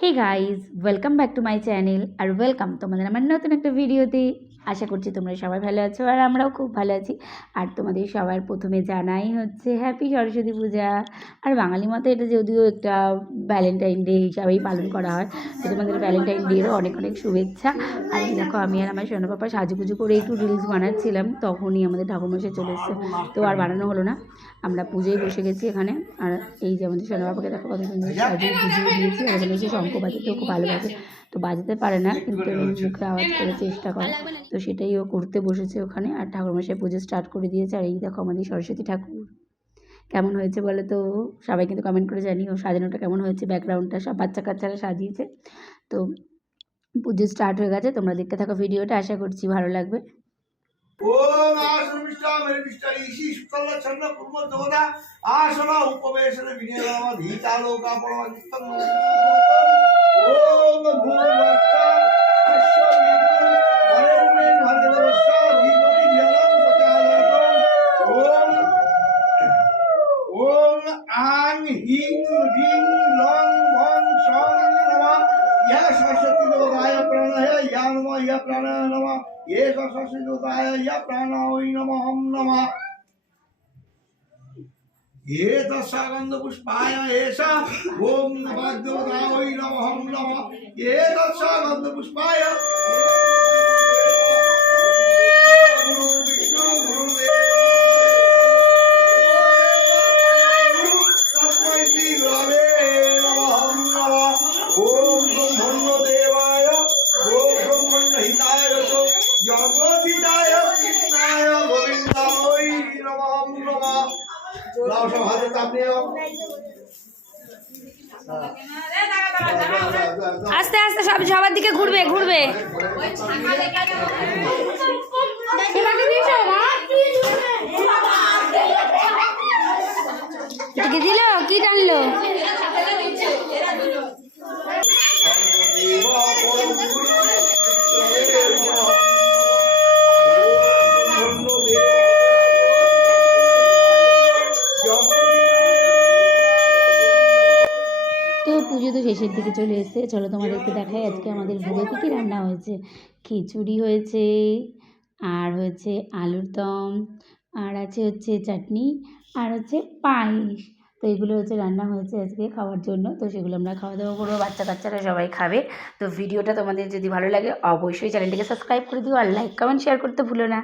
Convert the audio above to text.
Hey guys, welcome back to my channel আর welcome তোমাদের আমার নতুন একটা ভিডিওতে। আশা করছি তোমরা সবাই ভালো আছো আর আমরাও খুব ভালো আছি। আর তোমাদের সবার প্রথমে জানাই হচ্ছে হ্যাপি সরস্বতী পূজা। আর বাঙালি মতো এটা যদিও একটা ভ্যালেন্টাইন ডে হিসাবেই পালন করা হয়, তো তোমাদের ভ্যালেন্টাইন ডেরও অনেক অনেক শুভেচ্ছা। আর এই দেখো আমি আর আমার সোনা পাপা সাজুগুজু করে একটু রিলস বানাচ্ছিলাম, তখনই আমাদের ঠাকুরমশাই চলে এসছে, তো আর বানানো হলো না। আমরা পুজোয় বসে গেছি এখানে। আর এই যে আমাদের সোনা বাবাকে দেখো কত সুন্দর সাজিয়ে গুজিয়ে দিয়েছি। আর এখানে এসে শঙ্খ বাজাতেও খুব ভালোবাসে, তো বাজাতে পারে না কিন্তু মুখে আওয়াজ করে চেষ্টা করে, তো সেটাই ও করতে বসেছে ওখানে। আর ঠাকুরমশাই পুজো স্টার্ট করে দিয়েছে। আর এই দেখো আমাদের সরস্বতী ঠাকুর কেমন হয়েছে বলে তো, সবাই কিন্তু কমেন্ট করে জানি ও সাজানোটা কেমন হয়েছে। ব্যাকগ্রাউন্ডটা সব বাচ্চা কাচ্চারা সাজিয়েছে। তো পুজো স্টার্ট হয়ে গেছে, তোমরা দেখতে থাকো ভিডিওটা, আশা করছি ভালো লাগবে। ओम आश्रमिष्टा मेरिष्टारी शीष्टल छन्न कुर्म देवता आसना उपवेशन विनयनाम धीतालोका परमजितम ओम भूर्भुवस्सः अश्वमेधं वरेण्यं भर्गवस्सः धीमहि धियो प्रचोदयात् ओम आं ह्रीं ह्रीं लों भं सं नमः या सरस्वती देवताय प्रणय या नमः या प्राणाय नमः ये सरस्वती देवताय या प्राणाय नमः नमः ये तत्सगंध पुष्पाय एषा ओम नमः देवताय नमः नमः ये तत्सगंध पुष्पाय गुरु विष्णु गुरुदेव तस्मै श्री गुरवे नमः नमः ओम ब्रह्मण्य देवाय ओम ब्रह्मण्य हिताय जगदिताय कृष्णाय गोविन्दाय नमः नमः लाओ सब हाथ तापने आओ আস্তে আস্তে সব সবার দিকে ঘুরবে ঘুরবে। দিল কি টানলো? তো পুজো তো শেষের দিকে চলে এসেছে, চলো তোমাদেরকে দেখাই আজকে আমাদের ভোগে কী কী রান্না হয়েছে। খিচুড়ি হয়েছে, আর হয়েছে আলুর দম, আর আছে হচ্ছে চাটনি, আর হচ্ছে পায়েস। তো এগুলো হচ্ছে রান্না হয়েছে আজকে খাওয়ার জন্য, তো সেগুলো আমরা খাওয়া দাওয়া করবো, বাচ্চা কাচ্চারা সবাই খাবে। তো ভিডিওটা তোমাদের যদি ভালো লাগে অবশ্যই চ্যানেলটিকে সাবস্ক্রাইব করে দিও আর লাইক কমেন্ট শেয়ার করতে ভুলো না।